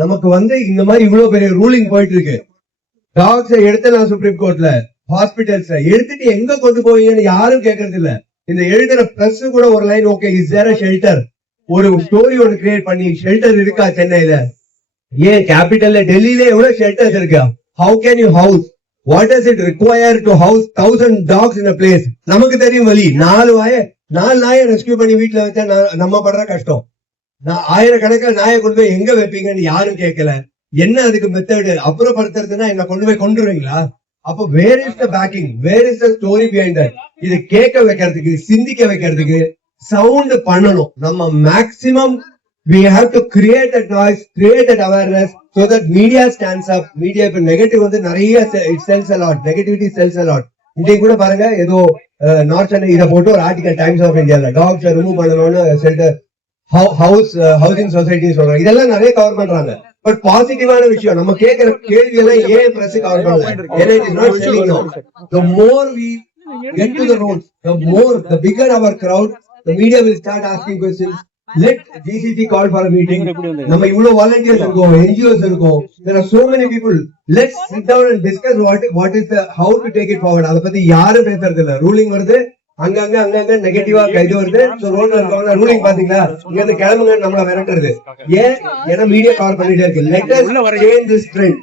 நமக்கு இந்த மாதிரி இவ்வளவு பெரிய ரூலிங் போயிட்டு இருக்கு. டாக்ஸ் எடுத்தலாம் சுப்ரீம் கோர்ட்ல, ஹாஸ்பிட்டல்ஸ்ல எடுத்துட்டு எங்க கொண்டு போவீங்கன்னு யாரும் கேட்கறது இல்ல. இந்த எழுதுற பிரஸ் கூட ஒரு line, okay is there a shelter, ஒரு ஸ்டோரி ஒன்று கிரியேட் பண்ணி ஷெல்டர் இருக்கா சென்னையில, ஏன் கேபிட்டல்ல டெல்லியில எவ்வளவு ஷெல்டர்ஸ் இருக்கா, how can you house, what does it require to house 1000 dogs in a place? நமக்கு தெரியும் வழி. 4 நாயை ரெஸ்கியூ பண்ணி வீட்டுல வச்சா நம்ம படுற கஷ்டம். ஆயிரக்கணக்கில் நாயை கொண்டு போய் எங்க வைப்பீங்கன்னு யாரும் கேட்கல. என்ன அதுக்கு மெத்தடு? அப்புறப்படுத்துறதுன்னா என்ன கொண்டு போய் கொண்டுருவீங்களா? அப்போ where is the backing, where is the story behind that? இது கேட்க வைக்கிறதுக்கு, சிந்திக்க வைக்கிறதுக்கு சவுண்ட் பண்ணணும். நம்ம maximum we have to create that noise, create that awareness so that media stands up. Media இப்ப நெகட்டிவ் நிறைய it sells a lot, negativity sells a lot. இன்னைக்கு கூட பாருங்க, ஏதோ நார்த் சென்னை இதை போட்டு ஒரு ஆர்டிகல் டைம்ஸ் ஆஃப் இந்தியால டாக்ஸ் ரிமூவ் பண்ணணும்னு சொல்லிட்டு ஹவுசிங் சொசைட்டி சொல்றாங்க. இதெல்லாம் நிறைய கவர் பண்றாங்க. பட் பாசிட்டிவான விஷயம், நம்ம கேட்கிற கேள்வி எல்லாம் ஏன் பிரஸ் கவர் பண்ணல? ஏன்னா it is not selling now. The more we get to the roads, the bigger our crowd, the media will start asking questions. Let GCC call for a meeting. நம்ம இவ்வளவு வாலண்டியர்ஸ் இருக்கோம், NGOs இருக்கோம், there are so many people. Let's sit down and discuss what is the how to take it forward. அத பத்தி யாரும் பேசுறது இல்ல. Ruling வருது, அங்கங்க நெகட்டிவா கைது வருது. சோ ரோட்ல இருக்கவங்க ரூலிங் பாத்தீங்களா, இங்க இருந்து கிளம்புங்க நம்மள விரட்டுறது. ஏன்? ஏன்னா மீடியா கவர் பண்ணிட்டே இருக்கு. Let us change this trend.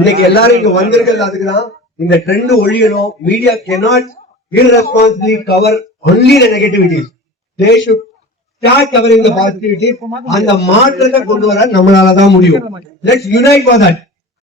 இன்னைக்கு எல்லாரும் இங்க வந்திருக்கிறது அதுக்குதான். இந்த ட்ரெண்ட் ஒழியணும். Media cannot irresponsibly cover only the negativities. They should start covering the positivity. அந்த மாற்றத்தை கொண்டு வர நம்மளாலதான் முடியும். Let's unite for that.